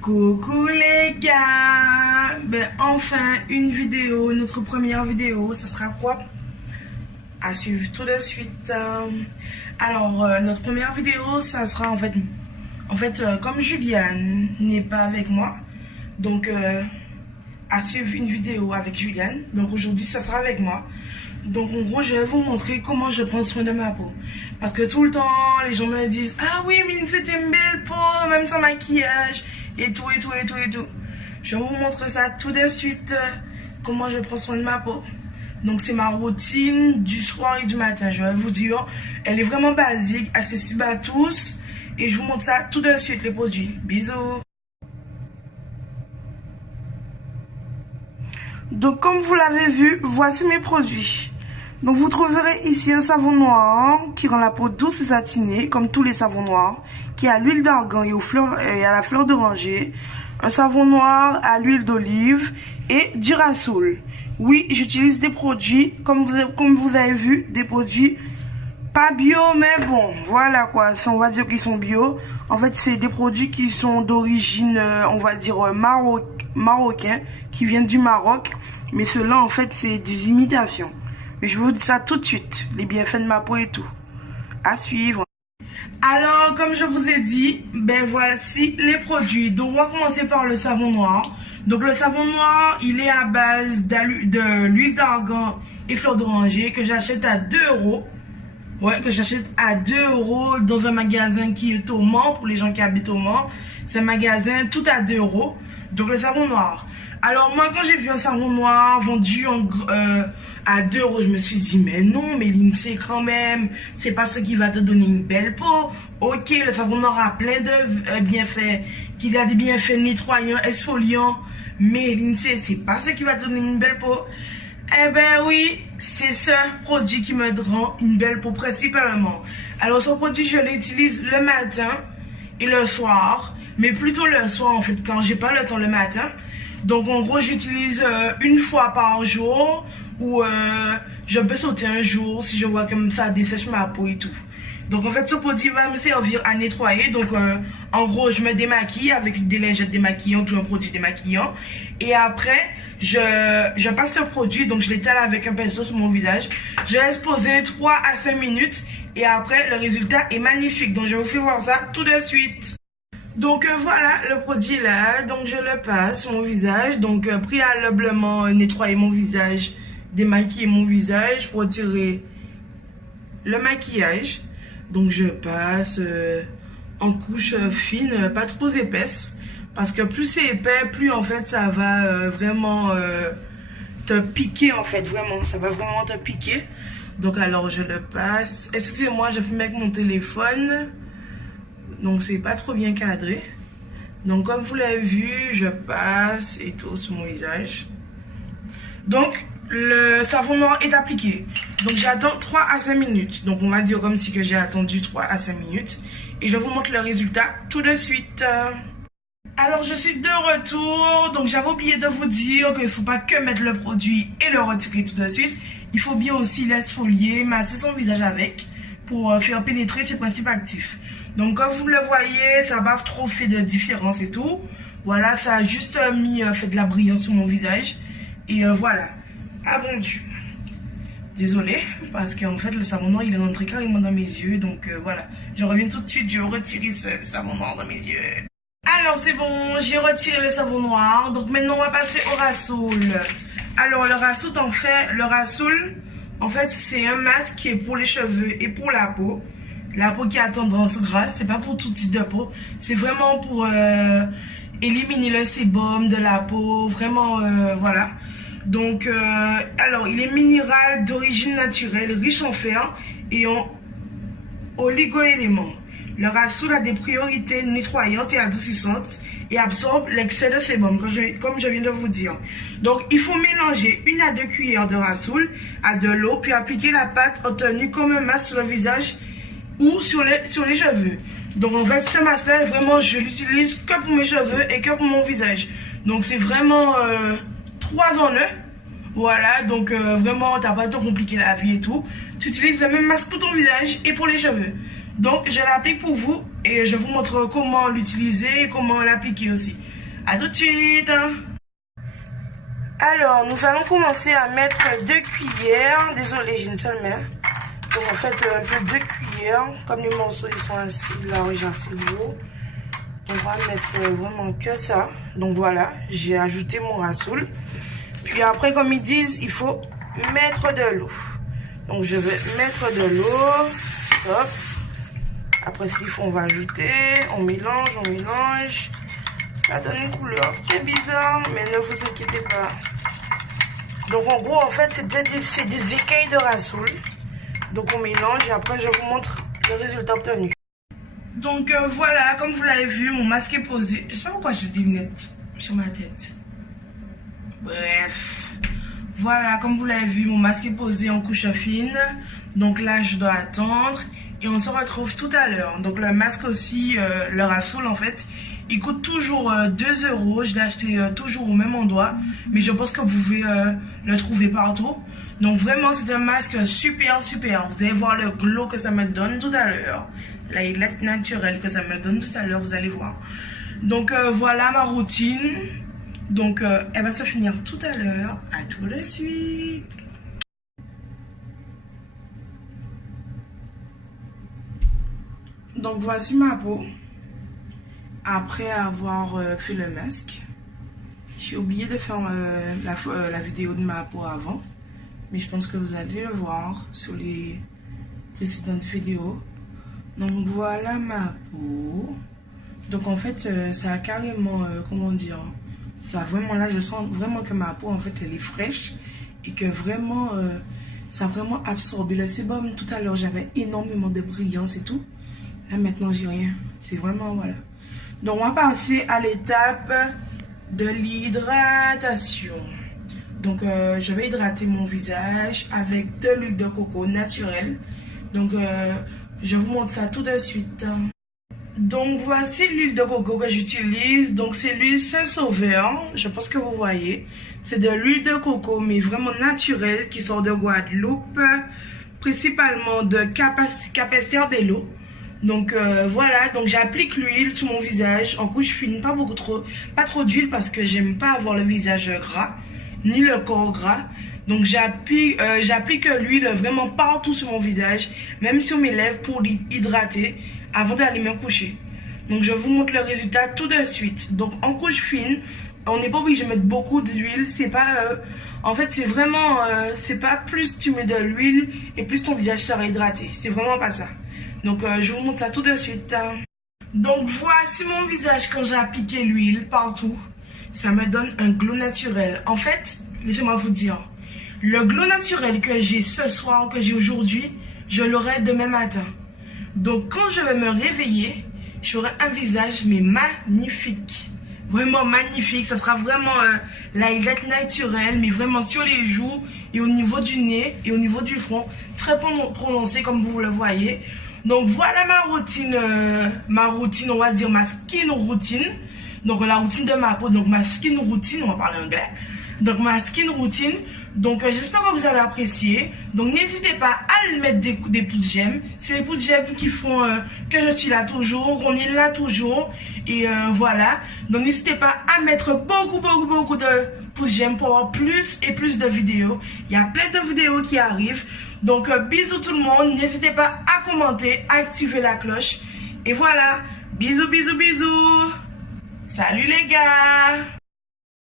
Coucou les gars, enfin une vidéo, notre première vidéo, ça sera quoi? À suivre tout de suite. Alors notre première vidéo, ça sera en fait comme Juliane n'est pas avec moi, donc à suivre une vidéo avec Juliane. Donc aujourd'hui ça sera avec moi. Donc en gros je vais vous montrer comment je prends soin de ma peau. Parce que tout le temps les gens me disent: ah oui mais il fait une belle peau même sans maquillage et tout. Je vais vous montrer ça tout de suite, comment je prends soin de ma peau. Donc c'est ma routine du soir et du matin. Je vais vous dire, elle est vraiment basique, accessible à tous. Et je vous montre ça tout de suite, les produits. Bisous. Donc comme vous l'avez vu, voici mes produits. Donc vous trouverez ici un savon noir qui rend la peau douce et satinée, comme tous les savons noirs, qui a l'huile d'argan et à la fleur d'oranger, un savon noir à l'huile d'olive et du Rasoul. Oui, j'utilise des produits, comme vous avez vu, des produits pas bio, mais bon, voilà quoi, on va dire qu'ils sont bio. En fait, c'est des produits qui sont d'origine, on va dire, marocain, qui viennent du Maroc. Mais ceux-là, en fait, c'est des imitations. Mais je vous dis ça tout de suite, les bienfaits de ma peau et tout. À suivre. Alors, comme je vous ai dit, voici les produits. Donc, on va commencer par le savon noir. Donc, le savon noir, il est à base de l'huile d'argan et fleur d'oranger que j'achète à 2 €. Ouais, que j'achète à 2 € dans un magasin qui est au Mans, pour les gens qui habitent au Mans. C'est un magasin tout à 2 €. Donc, le savon noir. Alors, moi, quand j'ai vu un savon noir vendu à 2 €, je me suis dit, mais non, mais l'INSEE quand même, c'est pas ce qui va te donner une belle peau. Ok, le savon noir a plein de bienfaits, qu'il a des bienfaits nettoyants, exfoliants, mais l'INSEE, c'est pas ce qui va te donner une belle peau. Eh ben oui, c'est ce produit qui me rend une belle peau principalement. Alors, ce produit, je l'utilise le matin et le soir, mais plutôt le soir en fait, quand j'ai pas le temps le matin. Donc en gros j'utilise une fois par jour ou je peux sauter un jour si je vois comme ça dessèche ma peau et tout. Donc en fait ce produit va me servir à nettoyer. Donc en gros je me démaquille avec des lingettes démaquillantes ou un produit démaquillant. Et après je passe ce produit, donc je l'étale avec un pinceau sur mon visage. Je laisse poser 3 à 5 minutes et après le résultat est magnifique. Donc je vous fais voir ça tout de suite. Donc voilà, le produit est là, donc je le passe sur mon visage. Donc préalablement nettoyer mon visage, démaquiller mon visage pour retirer le maquillage. Donc je passe en couche fine, pas trop épaisse, parce que plus c'est épais, plus en fait ça va vraiment te piquer en fait, vraiment, ça va vraiment te piquer. Donc alors je le passe. Excusez-moi, je filme avec mon téléphone. Donc c'est pas trop bien cadré. Donc comme vous l'avez vu, je passe et tout sur mon visage. Donc le savon noir est appliqué. Donc j'attends 3 à 5 minutes. Donc on va dire comme si que j'ai attendu 3 à 5 minutes. Et je vous montre le résultat tout de suite. Alors je suis de retour. Donc j'avais oublié de vous dire qu'il ne faut pas que mettre le produit et le retirer tout de suite. Il faut bien aussi l'exfolier, masser son visage avec, pour faire pénétrer ses principes actifs. Donc comme vous le voyez, ça n'a pas trop fait de différence et tout. Voilà, ça a juste fait de la brillance sur mon visage. Et voilà. Ah bon Dieu. Désolée, parce qu'en fait le savon noir il est rentré carrément dans mes yeux. Donc voilà, je reviens tout de suite, je vais retirer ce savon noir dans mes yeux. Alors c'est bon, j'ai retiré le savon noir. Donc maintenant on va passer au Rasoul. Alors le Rasoul en fait c'est un masque qui est pour les cheveux et pour la peau. La peau qui a tendance grasse, c'est pas pour tout type de peau. C'est vraiment pour éliminer le sébum de la peau. Vraiment, voilà. Donc, alors, il est minéral d'origine naturelle, riche en fer et en oligo-éléments. Le Rasoul a des priorités nettoyantes et adoucissantes et absorbe l'excès de sébum, comme je viens de vous dire. Donc, il faut mélanger 1 à 2 cuillères de Rasoul à de l'eau, puis appliquer la pâte obtenue comme un masque sur le visage ou sur les cheveux. Donc en fait ce masque là vraiment je l'utilise que pour mes cheveux et que pour mon visage. Donc c'est vraiment 3 en 1. Voilà, donc vraiment, t'as pas trop compliqué la vie et tout. Tu utilises le même masque pour ton visage et pour les cheveux. Donc, je l'applique pour vous et je vous montre comment l'utiliser et comment l'appliquer aussi. À tout de suite. Alors, nous allons commencer à mettre 2 cuillères. Désolée, j'ai une seule main. Donc, en fait, un peu 2 cuillères. Comme les morceaux, ils sont assez larges, assez gros. On va mettre vraiment que ça. Donc, voilà, j'ai ajouté mon rassoul. Puis après, comme ils disent, il faut mettre de l'eau. Donc, je vais mettre de l'eau. Hop. Après, s'il faut, on va ajouter. On mélange, on mélange. Ça donne une couleur très bizarre, mais ne vous inquiétez pas. Donc en gros, en fait, c'est des écailles de rassoul. Donc on mélange et après je vous montre le résultat obtenu. Donc voilà, comme vous l'avez vu, mon masque est posé. Je sais pas pourquoi j'ai des lunettes sur ma tête. Bref. Voilà, comme vous l'avez vu, mon masque est posé en couche fine. Donc là, je dois attendre. Et on se retrouve tout à l'heure. Donc le masque aussi, le rassoul en fait, il coûte toujours 2 €. Je l'ai acheté toujours au même endroit. Mais je pense que vous pouvez le trouver partout. Donc vraiment, c'est un masque super, super. Vous allez voir le glow que ça me donne tout à l'heure. L'highlight naturel que ça me donne tout à l'heure, vous allez voir. Donc voilà ma routine. Donc elle va se finir tout à l'heure. À tout de suite. Donc voici ma peau. Après avoir fait le masque. J'ai oublié de faire la vidéo de ma peau avant. Mais je pense que vous allez le voir sur les précédentes vidéos. Donc voilà ma peau. Donc en fait ça a carrément, comment dire, ça vraiment là je sens vraiment que ma peau en fait elle est fraîche. Et que vraiment ça a vraiment absorbé le sébum. Tout à l'heure j'avais énormément de brillance et tout. Là maintenant j'ai rien. C'est vraiment voilà. Donc on va passer à l'étape de l'hydratation. Donc je vais hydrater mon visage avec de l'huile de coco naturelle. Donc je vous montre ça tout de suite. Donc voici l'huile de coco que j'utilise. Donc c'est l'huile Saint-Sauveur. Je pense que vous voyez. C'est de l'huile de coco mais vraiment naturelle qui sort de Guadeloupe. Principalement de Capesterre-Belle-Eau. Donc voilà, donc j'applique l'huile sur mon visage en couche fine, pas trop d'huile parce que j'aime pas avoir le visage gras, ni le corps gras. Donc j'applique l'huile vraiment partout sur mon visage, même sur mes lèvres pour hydrater avant d'aller me coucher. Donc je vous montre le résultat tout de suite. Donc en couche fine, on n'est pas obligé de mettre beaucoup d'huile, c'est pas en fait c'est vraiment c'est pas plus tu mets de l'huile et plus ton visage sera hydraté, c'est vraiment pas ça. Donc je vous montre ça tout de suite. Donc voici mon visage quand j'ai appliqué l'huile partout. Ça me donne un glow naturel. En fait, laissez-moi vous dire, le glow naturel que j'ai ce soir, que j'ai aujourd'hui, je l'aurai demain matin. Donc quand je vais me réveiller, j'aurai un visage mais magnifique. Vraiment magnifique. Ça sera vraiment l'highlight naturel, mais vraiment sur les joues et au niveau du nez et au niveau du front. Très prononcé comme vous le voyez. Donc voilà ma routine, on va dire ma skin routine. Donc la routine de ma peau, donc ma skin routine, on va parler anglais. Donc ma skin routine. Donc j'espère que vous avez apprécié. Donc n'hésitez pas à mettre des pouces j'aime. C'est les pouces j'aime qui font que je suis là toujours, qu'on est là toujours. Et voilà. Donc n'hésitez pas à mettre beaucoup de pouces j'aime pour avoir plus et plus de vidéos. Il y a plein de vidéos qui arrivent. Donc bisous tout le monde. N'hésitez pas à commenter, à activer la cloche. Et voilà. Bisous. Salut les gars.